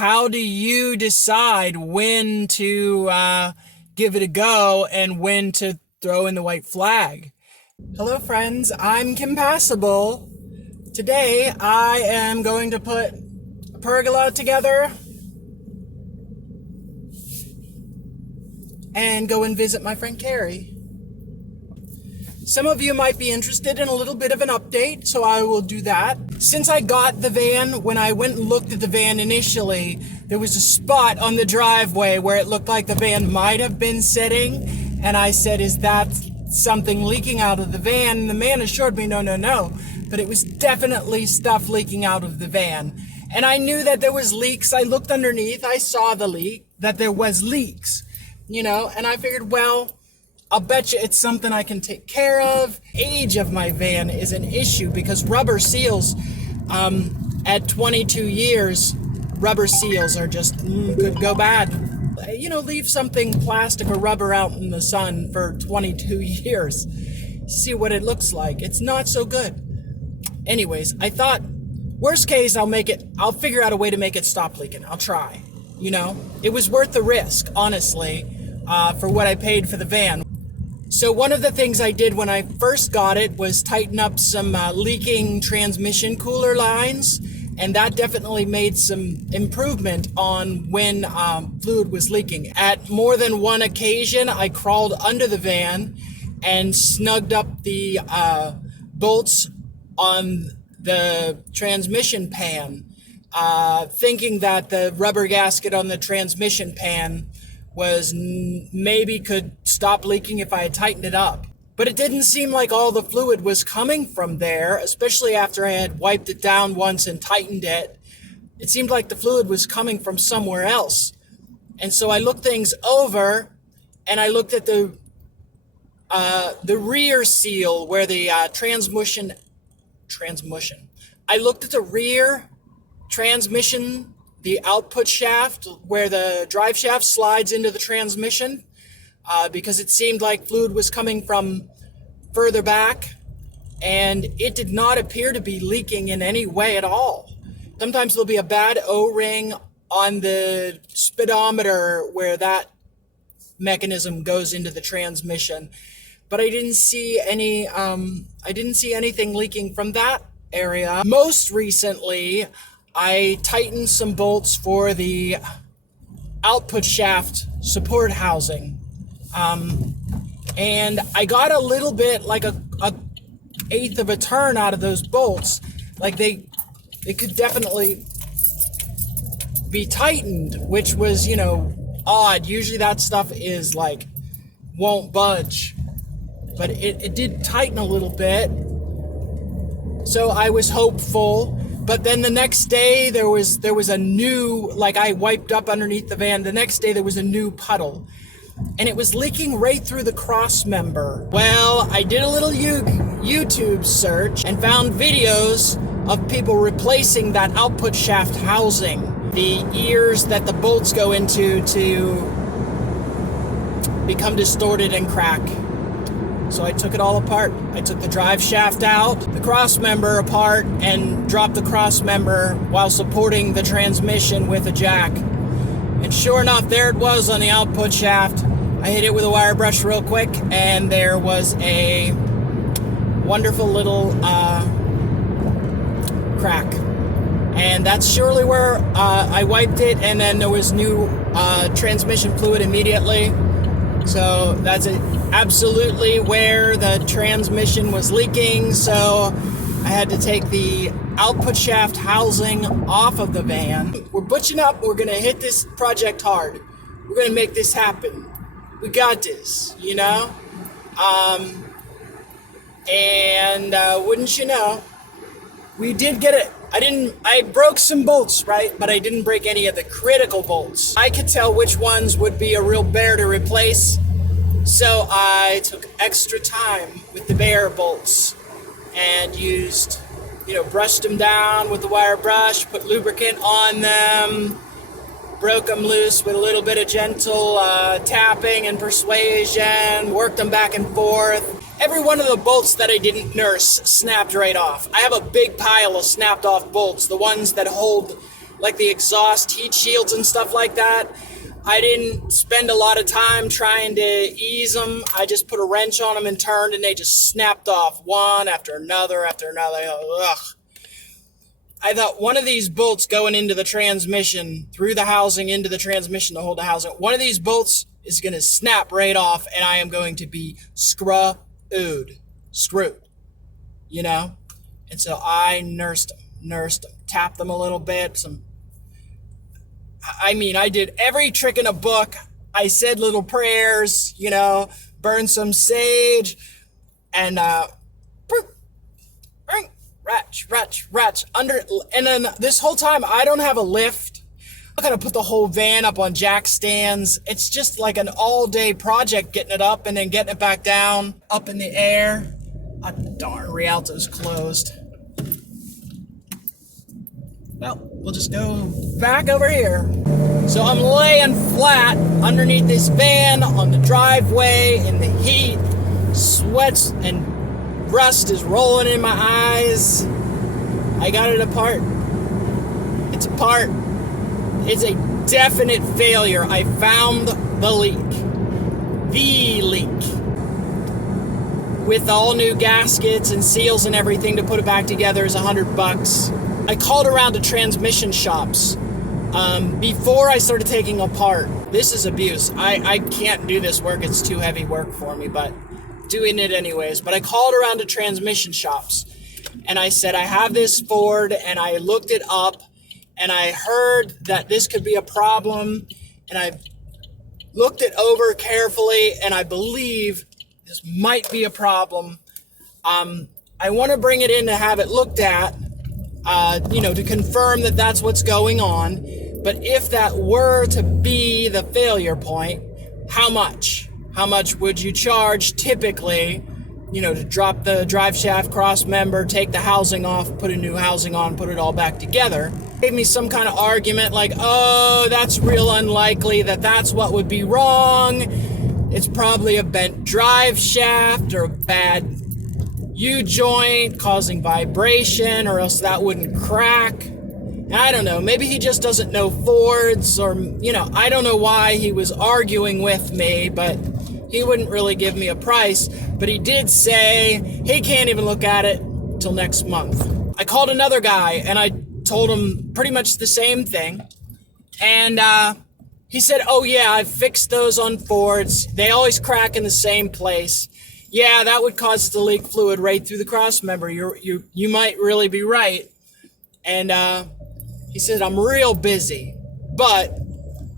how do you decide when to give it a go and when to throw in the white flag? Hello friends, I'm Passable. Today I am going to put a pergola together and go and visit my friend Carrie. Some of you might be interested in a little bit of an update, so I will do that. Since I got the van, when I went and looked at the van initially, there was a spot on the driveway where it looked like the van might have been sitting, and I said, is that something leaking out of the van? And the man assured me, no, but it was definitely stuff leaking out of the van. And I knew that there was leaks. I looked underneath, I saw the leak, that there was leaks, and I figured, well, I'll bet you it's something I can take care of. Age of my van is an issue because rubber seals, at 22 years, rubber seals are just, could go bad. Leave something plastic or rubber out in the sun for 22 years. See what it looks like. It's not so good. Anyways, I thought, worst case, I'll figure out a way to make it stop leaking. I'll try, It was worth the risk, honestly, for what I paid for the van. So one of the things I did when I first got it was tighten up some leaking transmission cooler lines, and that definitely made some improvement on when fluid was leaking. At more than one occasion, I crawled under the van and snugged up the bolts on the transmission pan, thinking that the rubber gasket on the transmission pan was maybe could stop leaking if I had tightened it up. But it didn't seem like all the fluid was coming from there, especially after I had wiped it down once and tightened it. It seemed like the fluid was coming from somewhere else. And so I looked things over, and I looked at the rear seal where the transmission. I looked at the rear transmission, the output shaft where the drive shaft slides into the transmission, because it seemed like fluid was coming from further back, and it did not appear to be leaking in any way at all. Sometimes there'll be a bad O-ring on the speedometer where that mechanism goes into the transmission, but I didn't see anything leaking from that area. Most recently, I tightened some bolts for the output shaft support housing. And I got a little bit, like a eighth of a turn out of those bolts. Like they could definitely be tightened, which was, odd. Usually that stuff is like, won't budge. But it did tighten a little bit. So I was hopeful. But then the next day there was a new, like I wiped up underneath the van. The next day there was a new puddle, and it was leaking right through the cross member. Well, I did a little YouTube search and found videos of people replacing that output shaft housing, the ears that the bolts go into to become distorted and crack. So I took it all apart. I took the drive shaft out, the cross member apart, and dropped the cross member while supporting the transmission with a jack. And sure enough, there it was on the output shaft. I hit it with a wire brush real quick, and there was a wonderful little crack. And that's surely where I wiped it, and then there was new transmission fluid immediately. So that's absolutely where the transmission was leaking. So I had to take the output shaft housing off of the van. We're butching up. We're going to hit this project hard. We're going to make this happen. We got this, And wouldn't you know, we did get it. I broke some bolts, right? But I didn't break any of the critical bolts. I could tell which ones would be a real bear to replace. So I took extra time with the bare bolts and used, brushed them down with the wire brush, put lubricant on them, broke them loose with a little bit of gentle tapping and persuasion, worked them back and forth. Every one of the bolts that I didn't nurse snapped right off. I have a big pile of snapped off bolts, the ones that hold like the exhaust heat shields and stuff like that. I didn't spend a lot of time trying to ease them. I just put a wrench on them and turned, and they just snapped off one after another after another. Ugh. I thought one of these bolts going into the transmission, through the housing, into the transmission to hold the housing, one of these bolts is going to snap right off, and I am going to be screwed, you know? And so I nursed them, tapped them a little bit. I did every trick in a book. I said little prayers, you know, burned some sage, and ratch under. And then this whole time, I don't have a lift. I'm not gonna put the whole van up on jack stands. It's just like an all-day project, getting it up and then getting it back down, up in the air. Oh, darn, Rialto's closed. Well, we'll just go back over here. So I'm laying flat underneath this van on the driveway in the heat. Sweats and rust is rolling in my eyes. I got it apart. It's apart. It's a definite failure. I found the leak. The leak. With all new gaskets and seals and everything to put it back together is $100. I called around to transmission shops before I started taking apart. This is abuse. I can't do this work. It's too heavy work for me, but doing it anyways. But I called around to transmission shops, and I said, I have this Ford, and I looked it up, and I heard that this could be a problem, and I looked it over carefully, and I believe this might be a problem. I want to bring it in to have it looked at, to confirm that that's what's going on. But if that were to be the failure point, how much? How much would you charge typically, to drop the drive shaft cross member, take the housing off, put a new housing on, put it all back together? Gave me some kind of argument like, oh, that's real unlikely that that's what would be wrong. It's probably a bent drive shaft or a bad U-joint causing vibration, or else that wouldn't crack. And I don't know, maybe he just doesn't know Fords, or, I don't know why he was arguing with me, but he wouldn't really give me a price. But he did say he can't even look at it till next month. I called another guy, and I told him pretty much the same thing. And he said, oh yeah, I've fixed those on Fords. They always crack in the same place. Yeah, that would cause it to leak fluid right through the cross member. You might really be right. And he said, I'm real busy, but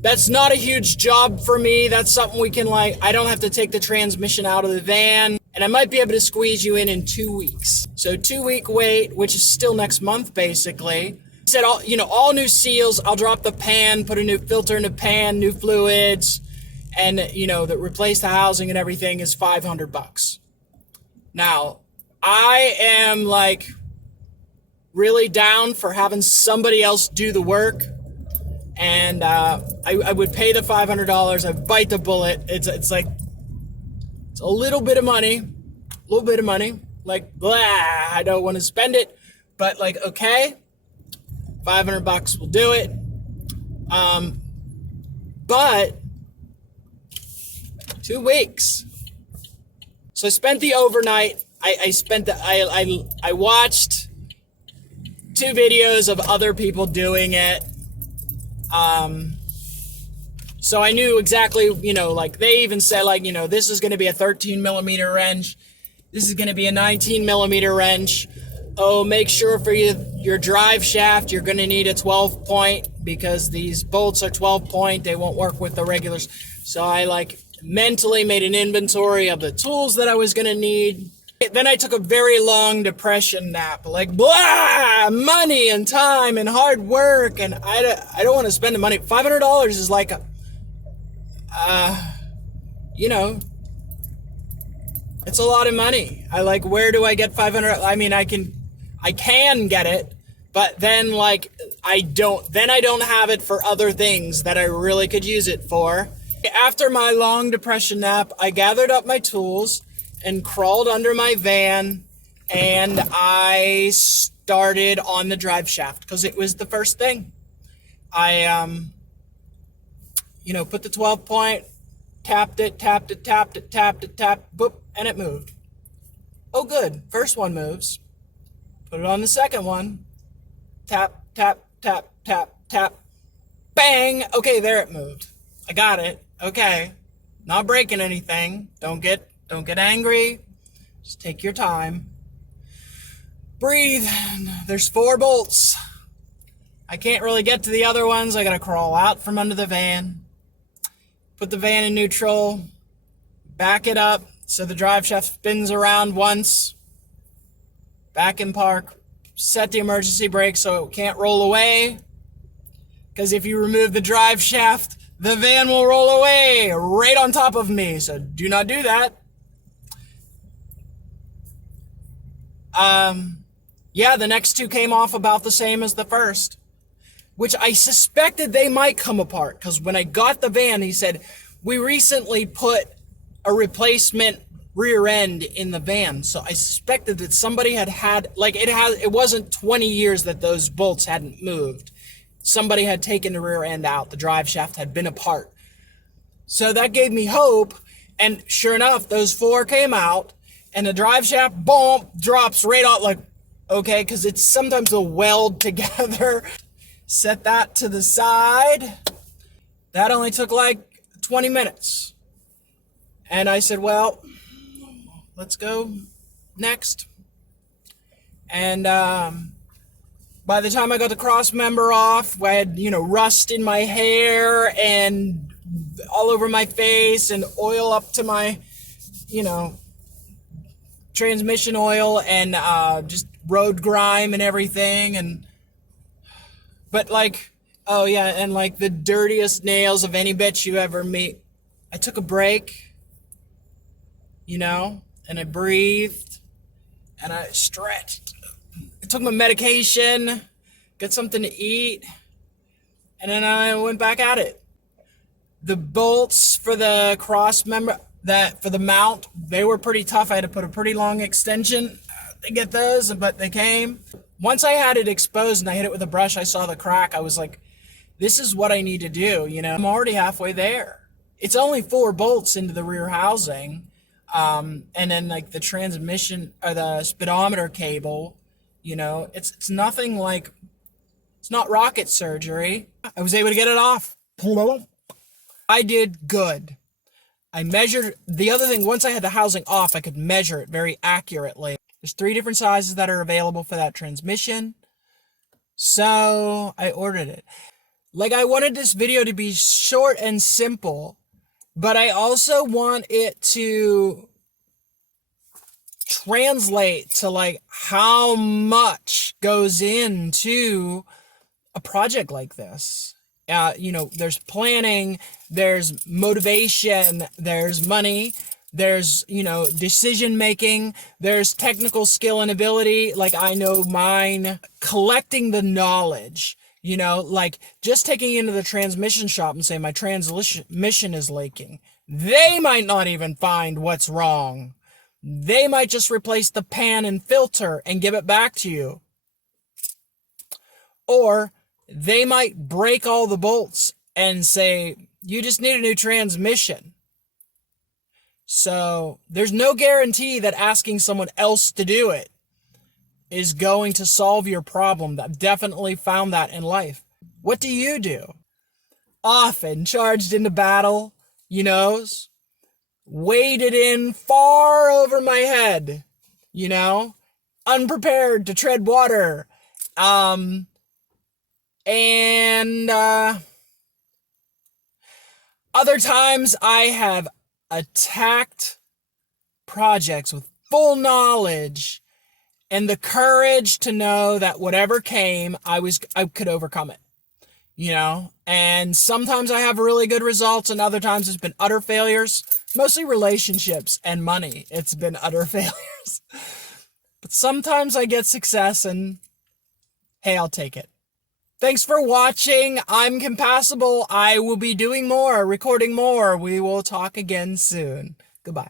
that's not a huge job for me. That's something we can I don't have to take the transmission out of the van, and I might be able to squeeze you in 2 weeks. So 2-week wait, which is still next month, basically. He said, all new seals. I'll drop the pan, put a new filter in the pan, new fluids, and, that replace the housing and everything is $500. Now, I am really down for having somebody else do the work, and I would pay the $500. I bite the bullet. It's a little bit of money, blah, I don't want to spend it, but okay, $500 will do it. But 2 weeks. So I spent the overnight. I watched 2 videos of other people doing it. So I knew exactly, they even said this is going to be a 13 millimeter wrench. This is going to be a 19 millimeter wrench. Oh, make sure for your drive shaft, you're going to need a 12 point because these bolts are 12 point. They won't work with the regulars. So I mentally made an inventory of the tools that I was going to need. Then I took a very long depression nap, blah, money and time and hard work, and I don't want to spend the money. $500 is it's a lot of money. Where do I get 500? I mean, I can get it, but then I don't have it for other things that I really could use it for. After my long depression nap, I gathered up my tools and crawled under my van, and I started on the drive shaft because it was the first thing. I put the 12 point, tapped it, tapped it, tapped it, tapped it, tapped, boop, and it moved. Oh, good. First one moves. Put it on the second one. Tap, tap, tap, tap, tap. Bang! Okay, there it moved. I got it. Okay. Not breaking anything. Don't get angry. Just take your time. Breathe. There's 4 bolts. I can't really get to the other ones. I gotta crawl out from under the van. Put the van in neutral. Back it up so the drive shaft spins around once. Back in park. Set the emergency brake so it can't roll away. Because if you remove the drive shaft, the van will roll away right on top of me. So do not do that. Yeah, the next 2 came off about the same as the first, which I suspected they might come apart. Because when I got the van, he said, we recently put a replacement rear end in the van. So I suspected that somebody had, like, it wasn't 20 years that those bolts hadn't moved. Somebody had taken the rear end out. The drive shaft had been apart. So that gave me hope. And sure enough, those 4 came out and the drive shaft, boom, drops right out, like, okay, because it's sometimes a weld together. Set that to the side. That only took like 20 minutes. And I said, well, let's go next. And by the time I got the cross member off, I had, rust in my hair and all over my face and oil up to my, transmission oil and just road grime and everything. But like, oh yeah, and like the dirtiest nails of any bitch you ever meet. I took a break, and I breathed and I stretched. I took my medication, got something to eat, and then I went back at it. The bolts for the cross member, for the mount, they were pretty tough. I had to put a pretty long extension to get those, but they came. Once I had it exposed and I hit it with a brush, I saw the crack. I was like, this is what I need to do. I'm already halfway there. It's only 4 bolts into the rear housing. And then like the transmission or the speedometer cable, it's nothing like, it's not rocket surgery. I was able to get it off. I did good. I measured the other thing. Once I had the housing off, I could measure it very accurately. There's 3 different sizes that are available for that transmission. So I ordered it. Like, I wanted this video to be short and simple, but I also want it to translate to like how much goes into a project like this. There's planning, there's motivation, there's money, there's, decision making, there's technical skill and ability. Like, I know mine, collecting the knowledge, like just taking into the transmission shop and saying my transmission is leaking. They might not even find what's wrong. They might just replace the pan and filter and give it back to you. Or they might break all the bolts and say, you just need a new transmission. So there's no guarantee that asking someone else to do it is going to solve your problem. I've definitely found that in life. What do you do? Often charged into battle, waded in far over my head, unprepared to tread water. And other times I have attacked projects with full knowledge and the courage to know that whatever came, I could overcome it, and sometimes I have really good results and other times it's been utter failures, mostly relationships and money. It's been utter failures, but sometimes I get success and hey, I'll take it. Thanks for watching. I'm Passable. I will be doing more, recording more. We will talk again soon. Goodbye.